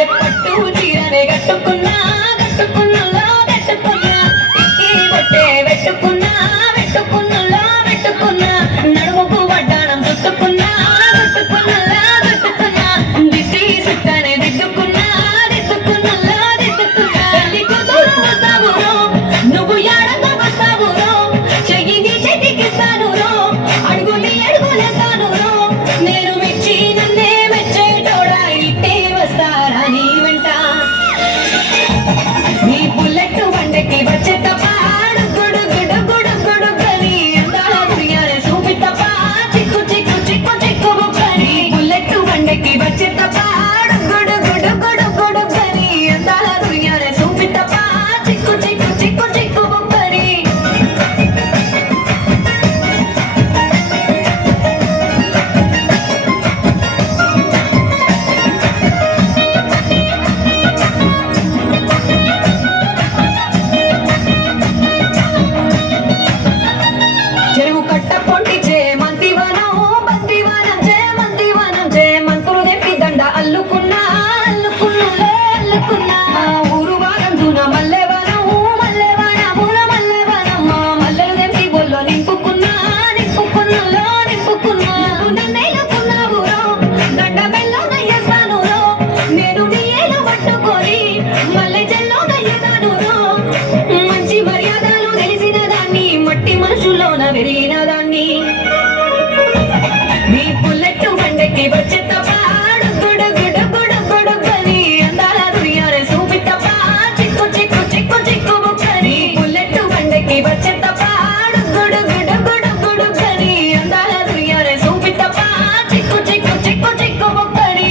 ఏ పట్టు చీరనే కట్టుకున్నా కట్టుకున్నలో కట్టుకున్నా టిక్కి బొట్టే పెట్టుకున్నా పెట్టుకున్నలో పెట్టుకున్నా నడుముకు వడ్డాణం చుట్టుకున్నా చుట్టుకున్నలా చుట్టుకున్నా దిష్టి సుట్టనే దిద్దుకున్నా దిద్దుకున్నలా దిద్దుకున్నా తల్లి కూతురు వస్తావురో నువ్వు యాడతో వస్తావురో చెయ్యిని చేతికిస్తాను రో అడుగుని అడుగులేస్తాను రో నేను మెచ్చి నన్నే మెచ్చేటోడా ఇట్టే వస్తారా నీ వెంట నీ బుల్లెట్ బండకి వచ్చే తప్ప గుడు గుడు గుడు గుడు గని అందాల దుర్యానే చూపి తప్ప చిక్కు చిక్కు చిక్కు చిక్కు బుక్కని బుల్లెట్ బండకి వచ్చే తప్ప గుడు గుడు గుడు గుడు గని అందాల దుర్యానే చూపి తప్ప చిక్కు చిక్కు చిక్కు చిక్కు బుక్కని చెరువు కట్ట పొంటి చేమంతివనం బంతివనం చేమంతివనం చేమంతులు తెప్పి దండ అల్లుకున్నా అల్లుకున్నలే అల్లుకున్నా ఊరు వారం దూన మల్లెవనం మల్లెవనముల మల్లెవనం మల్లెలు తెప్పి బొల్లో నింపుకున్నా నింపుకున్నలో నింపుకున్నా నన్నేలుకున్నావు రో దండ బెల్లో నయ్యేస్తాను రో నేను నీ ఏలు పట్టుకొని మల్లె చెల్లో నయ్యేదాను రో మంచి మర్యాదలు తెలిసిన దాన్ని మట్టి మనుషులోన పెరిగిన దాన్ని నీ బుల్లెట్ బండకి వచ్చే తప్ప గుడు గుడు గుడు గుడు గని అందాల దుర్యానే చూపి తప్ప చిక్కు చిక్కు చిక్కు చిక్కు బుక్కని బుల్లెట్ బండకి వచ్చే తప్ప గుడు గుడు గుడు గుడు గని అందాల దుర్యానే చూపి తప్ప చిక్కు చిక్కు చిక్కు చిక్కు బుక్కని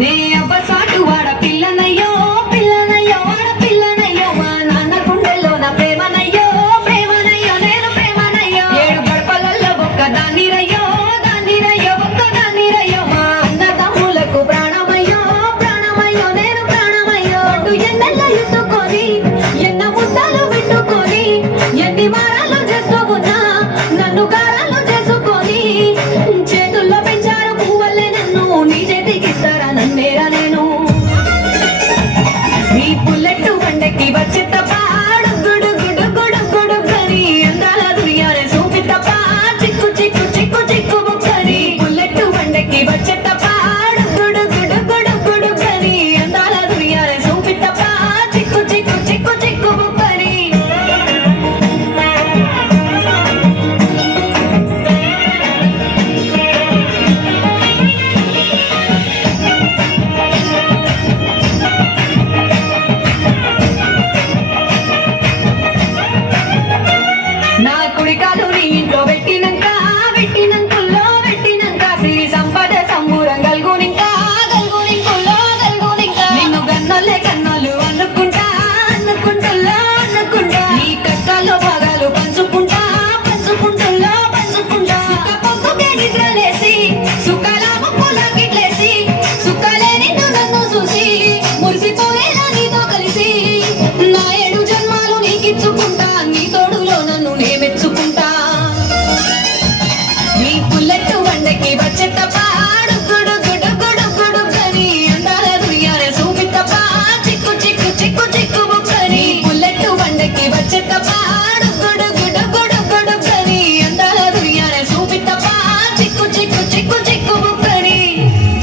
నే అవ్వసాటు వాడ పిల్లనయ్యో పిల్లనయ్యో వాడ పిల్లనయ్యో మా నాన్న గుండెల్లో నా ప్రేమనయ్యో ప్రేమనయ్యో నేను ప్రేమనయ్యో ఏడు గడపలలో ఒక్క దాన్నిరయ్యో దాన్నిరయ్యో ఒక్క దాన్నిరయ్యో మా అన్న తమ్ములకు ప్రాణమయ్యో ప్రాణమయ్యో నేను ప్రాణమయ్యో అటు ఎన్నెల్ల ఎత్తుకొని ఎన్న ముద్దాలు పెట్టుకొని ఎన్ని వారాలు చేస్తూ ఉన్నా నన్ను గారాలు చేసుకొని చేతుల్లో పెంచారు పువ్వల్లే నన్ను నీ చేతికిస్తారా నన్నేరా నేను నీ బుల్లెట్ బండకి వచ్చే తప్ప గుడు గుడు గుడు గుడు గని అందాల దుర్యానే చూపి తప్ప చిక్కు చిక్కు చిక్కు చిక్కు బుక్కని బుల్లెట్ బండకి వచ్చే తప్ప గుడు గుడు గుడు గుడు గని అందాల దుర్యానే చూపి తప్ప చిక్కు చిక్కు చిక్కు చిక్కు బుక్కని నా కుడికాలు నీ ఇంట్లో పెట్టినంక పెట్టినంకుల్లో పెట్టినంక సిరి సంపద సంబూరం గల్గునింకా గల్గునింకుల్లో గల్గునింకా నిన్ను గన్నోలే కన్నోలు అనుకుంటా అనుకుంటుల్లో అనుకుంటా నీ కష్టాల్లో భాగాలు పంచుకుంటా పంచుకుంటుల్లో పంచుకుంటా సుఖ పొక్కుకే నిద్రలేసి సుఖాల ముక్కుల గిట్లేసి సుఖాలే నిన్ను నన్ను చూసి మురిసిపోయేలా నీతో కలిసి నా ఏడు జన్మాలు నీకిచ్చుకుంటా నీ తోడులో నన్ను నే మెచ్చుకుంటా నీ బుల్లెట్ బండకి వచ్చే తప్ప గుడు గుడు గుడు గుడు గని అందాల దుర్యానే చూపి తప్ప చిక్కు చిక్కు చిక్కు చిక్కు బుక్కని బుల్లెట్ బండకి వచ్చే తప్ప